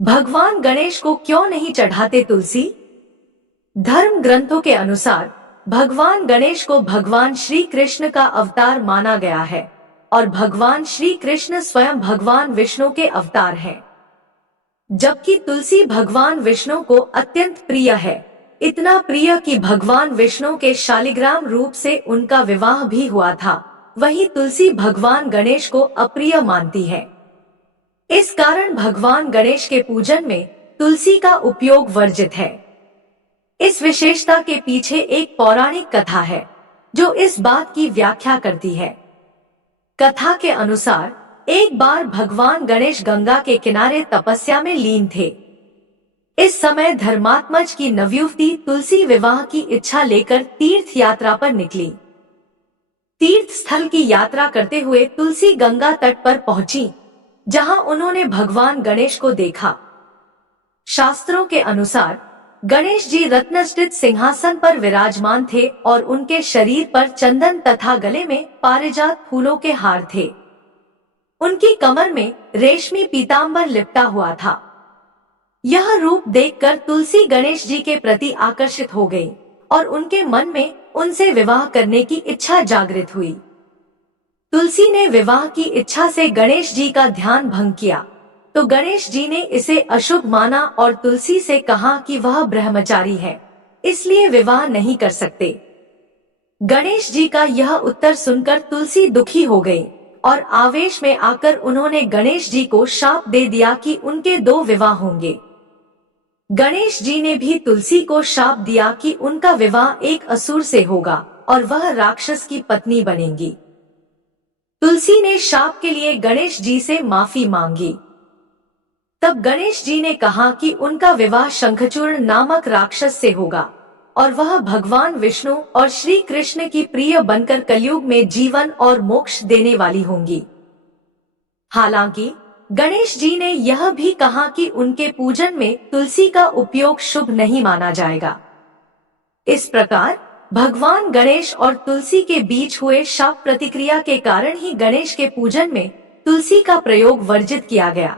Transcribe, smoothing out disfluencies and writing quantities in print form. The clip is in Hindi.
भगवान गणेश को क्यों नहीं चढ़ाते तुलसी? धर्म ग्रंथों के अनुसार भगवान गणेश को भगवान श्री कृष्ण का अवतार माना गया है और भगवान श्री कृष्ण स्वयं भगवान विष्णु के अवतार हैं। जबकि तुलसी भगवान विष्णु को अत्यंत प्रिय है, इतना प्रिय कि भगवान विष्णु के शालिग्राम रूप से उनका विवाह भी हुआ था। वहीं तुलसी भगवान गणेश को अप्रिय मानती है। इस कारण भगवान गणेश के पूजन में तुलसी का उपयोग वर्जित है। इस विशेषता के पीछे एक पौराणिक कथा है जो इस बात की व्याख्या करती है। कथा के अनुसार एक बार भगवान गणेश गंगा के किनारे तपस्या में लीन थे। इस समय धर्मात्मज की नवयुवती तुलसी विवाह की इच्छा लेकर तीर्थ यात्रा पर निकली। तीर्थ स्थल की यात्रा करते हुए तुलसी गंगा तट पर पहुंची, जहां उन्होंने भगवान गणेश को देखा। शास्त्रों के अनुसार गणेश जी रत्नजटित सिंहासन पर विराजमान थे और उनके शरीर पर चंदन तथा गले में पारिजात फूलों के हार थे। उनकी कमर में रेशमी पीतांबर लिपटा हुआ था। यह रूप देखकर तुलसी गणेश जी के प्रति आकर्षित हो गई और उनके मन में उनसे विवाह करने की इच्छा जागृत हुई। तुलसी ने विवाह की इच्छा से गणेश जी का ध्यान भंग किया, तो गणेश जी ने इसे अशुभ माना और तुलसी से कहा कि वह ब्रह्मचारी है, इसलिए विवाह नहीं कर सकते। गणेश जी का यह उत्तर सुनकर तुलसी दुखी हो गई और आवेश में आकर उन्होंने गणेश जी को शाप दे दिया कि उनके 2 विवाह होंगे। गणेश जी ने भी तुलसी को शाप दिया कि उनका विवाह एक असुर से होगा और वह राक्षस की पत्नी बनेगी। तुलसी ने शाप के लिए गणेश जी से माफी मांगी। तब गणेश जी ने कहा कि उनका विवाह शंखचूर्ण नामक राक्षस से होगा और वह भगवान विष्णु और श्री कृष्ण की प्रिय बनकर कलयुग में जीवन और मोक्ष देने वाली होंगी। हालांकि गणेश जी ने यह भी कहा कि उनके पूजन में तुलसी का उपयोग शुभ नहीं माना जाएगा। इस प्रकार भगवान गणेश और तुलसी के बीच हुए शाप प्रतिक्रिया के कारण ही गणेश के पूजन में तुलसी का प्रयोग वर्जित किया गया।